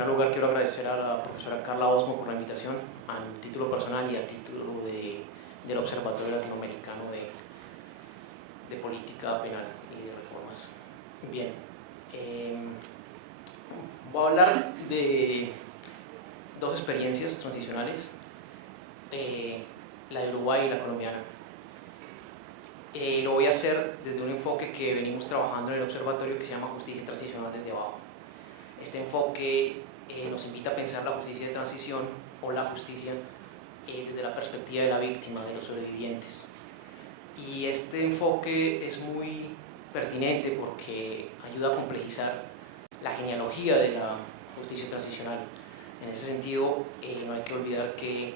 primer lugar quiero agradecer a la profesora Carla Osmo por la invitación a título personal y a título del Observatorio Latinoamericano de Política Penal y de Reformas. Bien, voy a hablar de dos experiencias transicionales, la de Uruguay y la colombiana. Lo voy a hacer desde un enfoque que venimos trabajando en el observatorio que se llama Justicia Transicional desde abajo. Este enfoque nos invita a pensar la justicia de transición o la justicia desde la perspectiva de la víctima, de los sobrevivientes. Y este enfoque es muy pertinente porque ayuda a complejizar la genealogía de la justicia transicional. En ese sentido, no hay que olvidar que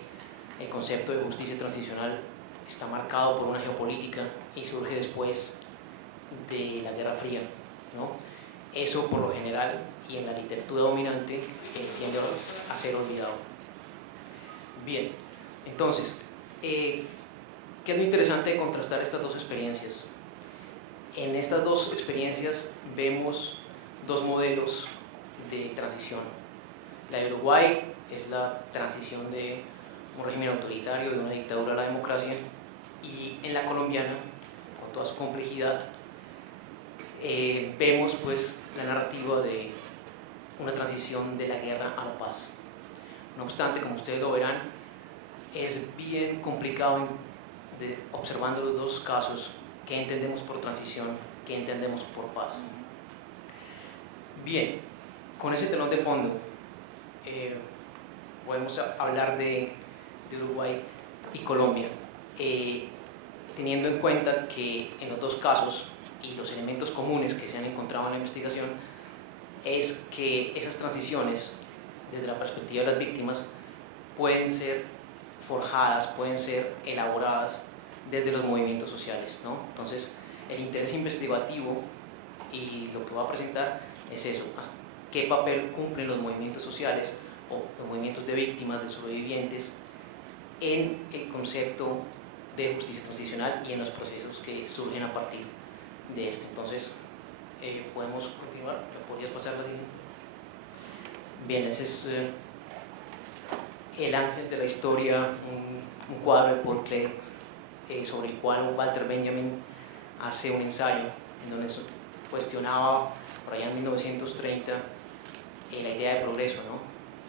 el concepto de justicia transicional está marcado por una geopolítica y surge después de la Guerra Fría, ¿no? Eso, por lo general, y en la literatura dominante, tiende a ser olvidado. Bien, entonces, ¿qué es lo interesante de contrastar estas dos experiencias? En estas dos experiencias vemos dos modelos de transición. La de Uruguay es la transición de un régimen autoritario, de una dictadura a la democracia, y en la colombiana, con toda su complejidad, vemos pues la narrativa de una transición de la guerra a la paz. No obstante, como ustedes lo verán, es bien complicado observando los dos casos qué entendemos por transición, qué entendemos por paz. Bien, con ese telón de fondo podemos hablar de Uruguay y Colombia, teniendo en cuenta que en los dos casos y los elementos comunes que se han encontrado en la investigación es que esas transiciones, desde la perspectiva de las víctimas, pueden ser forjadas, pueden ser elaboradas desde los movimientos sociales, ¿no? Entonces, el interés investigativo y lo que voy a presentar es eso, qué papel cumplen los movimientos sociales o los movimientos de víctimas, de sobrevivientes, en el concepto de justicia transicional y en los procesos que surgen a partir de este. Entonces, podemos continuar. ¿Me podrías pasar la siguiente? Bien, ese es El ángel de la historia, un cuadro de Paul Klee, sobre el cual Walter Benjamin hace un ensayo en donde cuestionaba por allá en 1930 la idea de progreso, ¿no?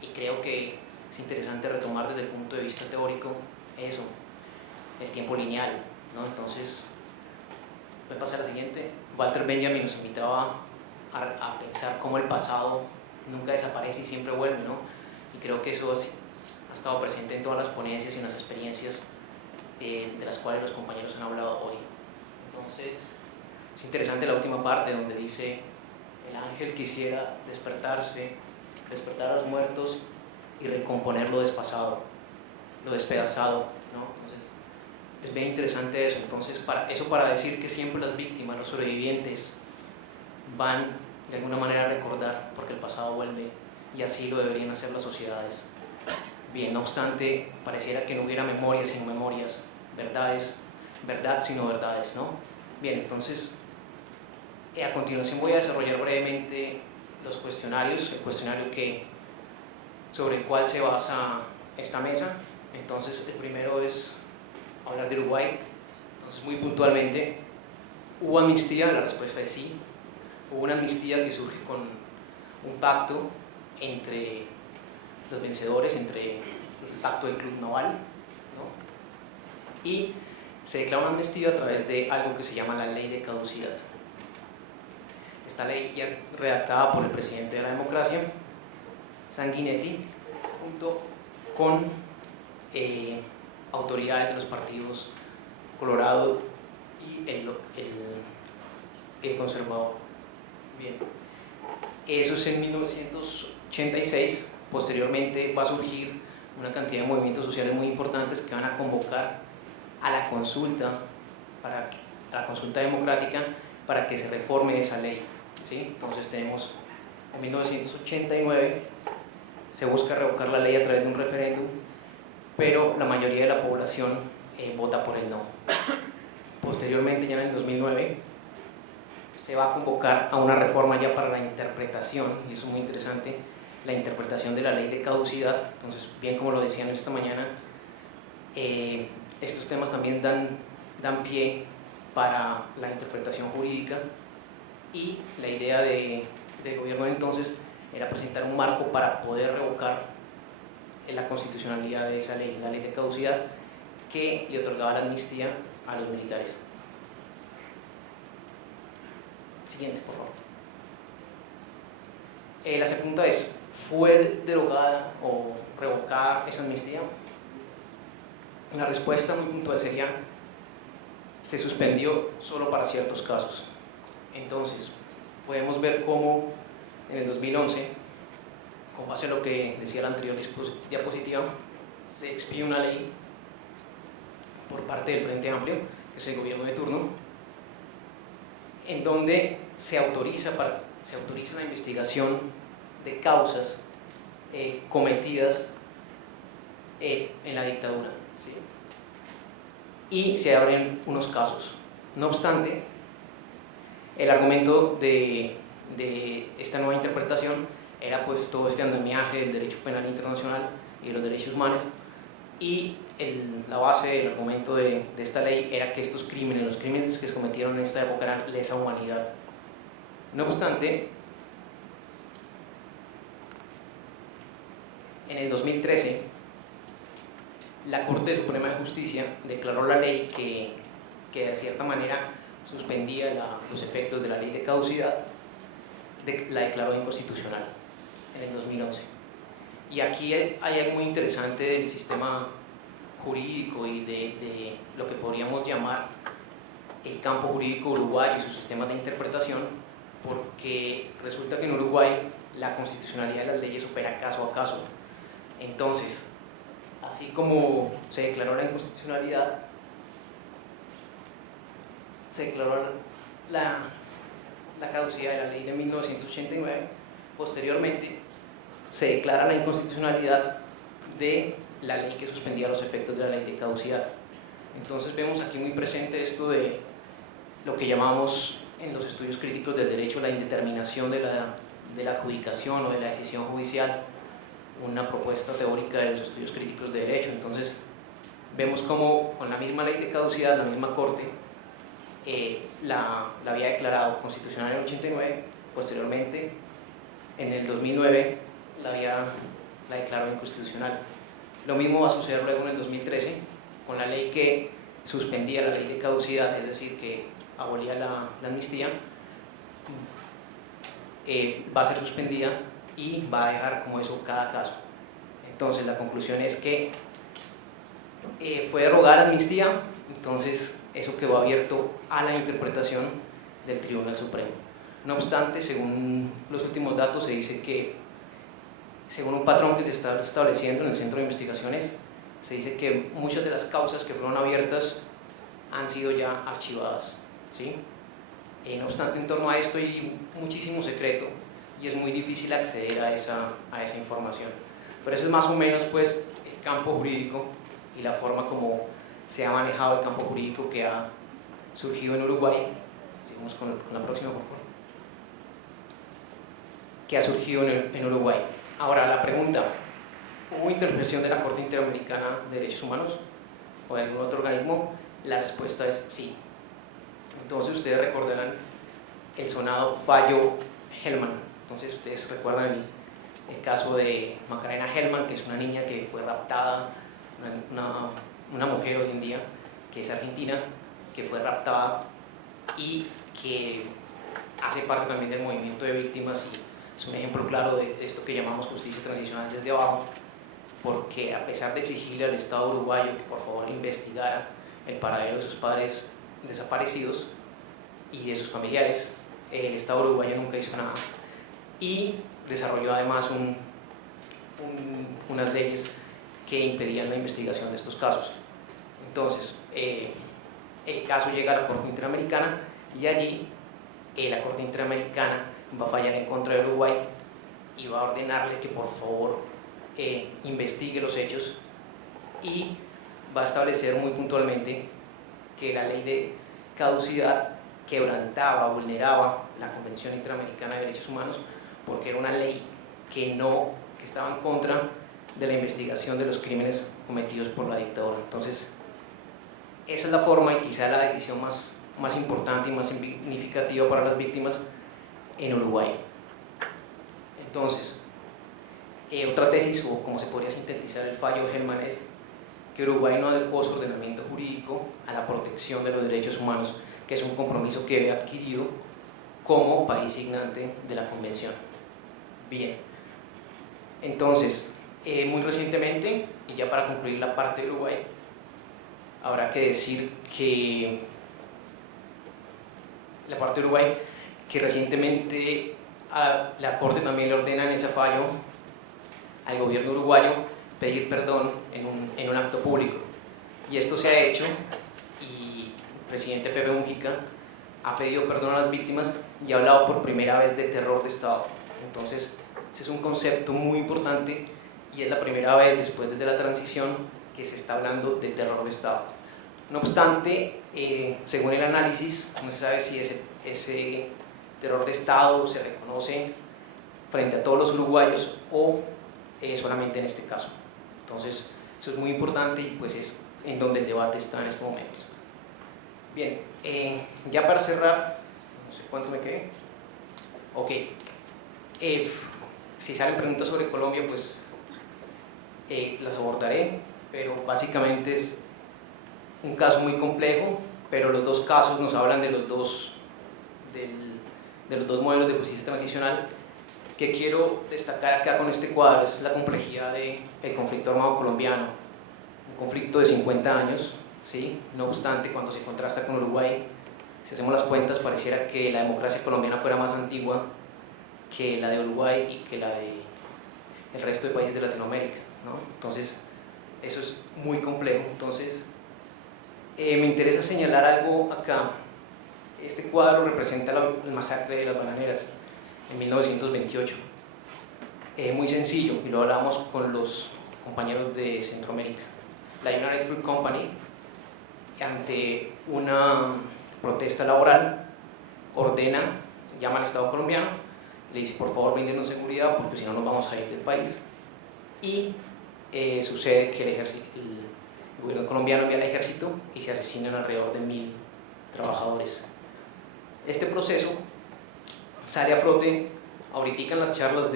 Y creo que es interesante retomar desde el punto de vista teórico eso, el tiempo lineal, ¿no? Entonces, voy a pasar a la siguiente. Walter Benjamin nos invitaba a pensar cómo el pasado nunca desaparece y siempre vuelve, ¿no? Y creo que eso ha estado presente en todas las ponencias y en las experiencias de las cuales los compañeros han hablado hoy. Entonces, es interesante la última parte donde dice: el ángel quisiera despertar a los muertos y recomponer lo despedazado, ¿no? Entonces, es bien interesante eso. Entonces, para decir que siempre las víctimas, los sobrevivientes, van de alguna manera a recordar, porque el pasado vuelve, y así lo deberían hacer las sociedades. Bien, no obstante, pareciera que no hubiera memorias sino memorias, verdad sino verdades, ¿no? Bien, entonces, a continuación voy a desarrollar brevemente los cuestionarios, el cuestionario sobre el cual se basa esta mesa. Entonces, el primero es hablar de Uruguay. Entonces, muy puntualmente, ¿hubo amnistía? La respuesta es sí. Hubo una amnistía que surge con un pacto entre los vencedores, entre el pacto del Club Naval, ¿no? Y se declara una amnistía a través de algo que se llama la ley de caducidad. Esta ley ya es redactada por el presidente de la democracia, Sanguinetti, junto con autoridades de los partidos Colorado y el conservador. Bien, eso es en 1986. Posteriormente va a surgir una cantidad de movimientos sociales muy importantes que van a convocar a la consulta democrática para que se reforme esa ley, ¿sí? Entonces tenemos en 1989 se busca revocar la ley a través de un referéndum, pero la mayoría de la población vota por el no. Posteriormente, ya en el 2009, se va a convocar a una reforma ya para la interpretación, y eso es muy interesante, la interpretación de la ley de caducidad. Entonces, bien como lo decían esta mañana, estos temas también dan pie para la interpretación jurídica, y la idea del gobierno de entonces era presentar un marco para poder revocar la constitucionalidad de esa ley, la ley de caducidad, que le otorgaba la amnistía a los militares. Siguiente, por favor. La segunda es, ¿fue derogada o revocada esa amnistía? La respuesta muy puntual sería, se suspendió solo para ciertos casos. Entonces, podemos ver cómo en el 2011, con base a lo que decía la anterior diapositiva, se expidió una ley por parte del Frente Amplio, que es el gobierno de turno, en donde se autoriza la investigación de causas cometidas en la dictadura, ¿sí? Y se abren unos casos. No obstante, el argumento de esta nueva interpretación era pues todo este andamiaje del derecho penal internacional y de los derechos humanos, y la base del argumento de esta ley era que estos crímenes, los crímenes que se cometieron en esta época, eran lesa humanidad. No obstante, en el 2013, la Corte Suprema de Justicia declaró la ley que de cierta manera suspendía los efectos de la ley de caducidad, la declaró inconstitucional en el 2011. Y aquí hay algo muy interesante del sistema jurídico y de lo que podríamos llamar el campo jurídico uruguayo y sus sistemas de interpretación, porque resulta que en Uruguay la constitucionalidad de las leyes opera caso a caso. Entonces, así como se declaró la inconstitucionalidad, se declaró la caducidad de la ley de 1989, posteriormente se declara la inconstitucionalidad de la ley que suspendía los efectos de la ley de caducidad. Entonces vemos aquí muy presente esto de lo que llamamos en los estudios críticos del derecho la indeterminación de la adjudicación o de la decisión judicial, una propuesta teórica de los estudios críticos de derecho. Entonces vemos cómo con la misma ley de caducidad, la misma Corte la había declarado constitucional en el 89, posteriormente en el 2009 la declaró inconstitucional. Lo mismo va a suceder luego en el 2013 con la ley que suspendía la ley de caducidad, es decir, que abolía la amnistía, va a ser suspendida y va a dejar como eso cada caso. Entonces la conclusión es que fue derogada la amnistía, entonces eso quedó abierto a la interpretación del Tribunal Supremo. No obstante, según los últimos datos, se dice que, según un patrón que se está estableciendo en el Centro de Investigaciones, se dice que muchas de las causas que fueron abiertas han sido ya archivadas, ¿sí? No obstante, en torno a esto hay muchísimo secreto y es muy difícil acceder a esa información. Pero eso es más o menos pues, el campo jurídico y la forma como se ha manejado el campo jurídico que ha surgido en Uruguay. Seguimos con la próxima, por favor. Que ha surgido en Uruguay. Ahora, la pregunta: ¿hubo intervención de la Corte Interamericana de Derechos Humanos o de algún otro organismo? La respuesta es sí. Entonces, ustedes recordarán el sonado fallo Hellman. Entonces, ustedes recuerdan el caso de Macarena Hellman, que es una niña que fue raptada, una mujer hoy en día, que es argentina, que fue raptada y que hace parte también del movimiento de víctimas, y es un ejemplo claro de esto que llamamos justicia transicional desde abajo, porque a pesar de exigirle al Estado uruguayo que por favor investigara el paradero de sus padres desaparecidos y de sus familiares, el Estado uruguayo nunca hizo nada y desarrolló además unas leyes que impedían la investigación de estos casos. Entonces, el caso llega a la Corte Interamericana y allí la Corte Interamericana va a fallar en contra de Uruguay y va a ordenarle que por favor investigue los hechos, y va a establecer muy puntualmente que la ley de caducidad quebrantaba, vulneraba la Convención Interamericana de Derechos Humanos, porque era una ley que no que estaba en contra de la investigación de los crímenes cometidos por la dictadura. Entonces, esa es la forma y quizá la decisión más importante y más significativa para las víctimas en Uruguay. Entonces, otra tesis, o como se podría sintetizar el fallo de Hellman, es que Uruguay no adecuó su ordenamiento jurídico a la protección de los derechos humanos, que es un compromiso que había adquirido como país signante de la Convención. Bien, entonces, muy recientemente, y ya para concluir la parte de Uruguay, habrá que decir que la parte de Uruguay, que recientemente la Corte también le ordena en ese fallo al gobierno uruguayo pedir perdón en un acto público. Y esto se ha hecho y el presidente Pepe Mujica ha pedido perdón a las víctimas y ha hablado por primera vez de terror de Estado. Entonces, ese es un concepto muy importante y es la primera vez después de la transición que se está hablando de terror de Estado. No obstante, según el análisis, no se sabe si ese terror de Estado se reconoce frente a todos los uruguayos o solamente en este caso. Entonces, eso es muy importante y pues es en donde el debate está en estos momentos. Bien, ya para cerrar, no sé cuánto me quedé. Ok, si salen preguntas sobre Colombia, pues las abordaré, pero básicamente es un caso muy complejo, pero los dos casos nos hablan de los dos modelos de justicia transicional. Que quiero destacar acá con este cuadro es la complejidad del conflicto armado colombiano, un conflicto de 50 años, ¿sí? No obstante, cuando se contrasta con Uruguay, si hacemos las cuentas, pareciera que la democracia colombiana fuera más antigua que la de Uruguay y que la del resto de países de Latinoamérica, ¿no? Entonces, eso es muy complejo. Entonces, me interesa señalar algo acá. Este cuadro representa el masacre de las Bananeras en 1928. Muy sencillo, y lo hablamos con los compañeros de Centroamérica. La United Fruit Company, ante una protesta laboral, llama al Estado colombiano, le dice: por favor, bríndenos seguridad porque si no nos vamos a ir del país. Y sucede que el gobierno colombiano envía al ejército y se asesinan alrededor de 1000 trabajadores. Este proceso sale a flote ahorita en las charlas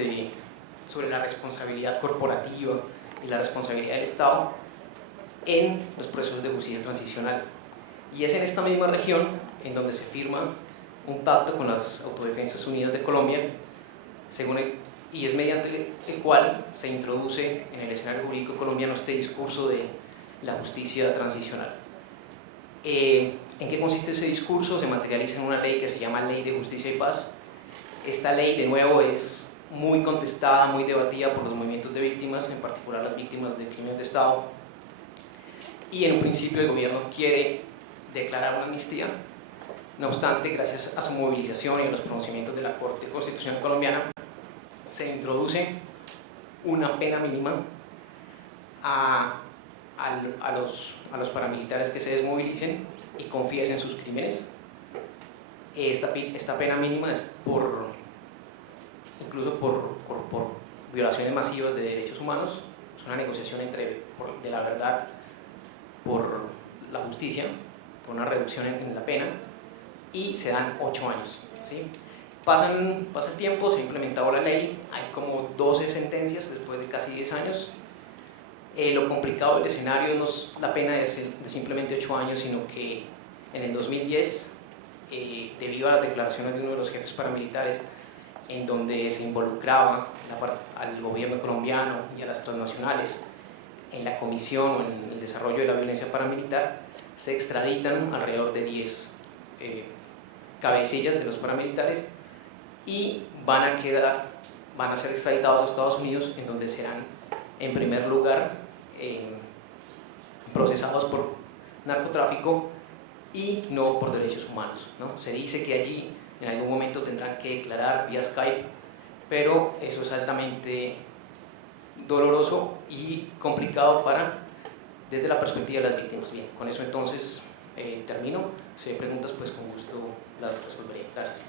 sobre la responsabilidad corporativa y la responsabilidad del Estado en los procesos de justicia transicional. Y es en esta misma región en donde se firma un pacto con las Autodefensas Unidas de Colombia, y es mediante el cual se introduce en el escenario jurídico colombiano este discurso de la justicia transicional. ¿En qué consiste ese discurso? Se materializa en una ley que se llama Ley de Justicia y Paz. Esta ley, de nuevo, es muy contestada, muy debatida por los movimientos de víctimas, en particular las víctimas de crímenes de Estado. Y en un principio el gobierno quiere declarar una amnistía. No obstante, gracias a su movilización y a los pronunciamientos de la Corte Constitucional colombiana, se introduce una pena mínima a los paramilitares que se desmovilicen y confiesen sus crímenes. Esta pena mínima es incluso por violaciones masivas de derechos humanos. Es una negociación de la verdad por la justicia, por una reducción en la pena, y se dan 8 años, ¿sí? Pasa el tiempo, se ha implementado la ley, hay como 12 sentencias después de casi 10 años. Lo complicado del escenario no es la pena de simplemente 8 años, sino que en el 2010, debido a las declaraciones de uno de los jefes paramilitares, en donde se involucraba al gobierno colombiano y a las transnacionales en la comisión o en el desarrollo de la violencia paramilitar, se extraditan alrededor de 10 cabecillas de los paramilitares y van a ser extraditados a Estados Unidos, en donde serán en primer lugar procesados por narcotráfico y no por derechos humanos, ¿no? Se dice que allí en algún momento tendrán que declarar vía Skype, pero eso es altamente doloroso y complicado desde la perspectiva de las víctimas. Bien, con eso entonces termino. Si hay preguntas, pues con gusto las resolveré. Gracias.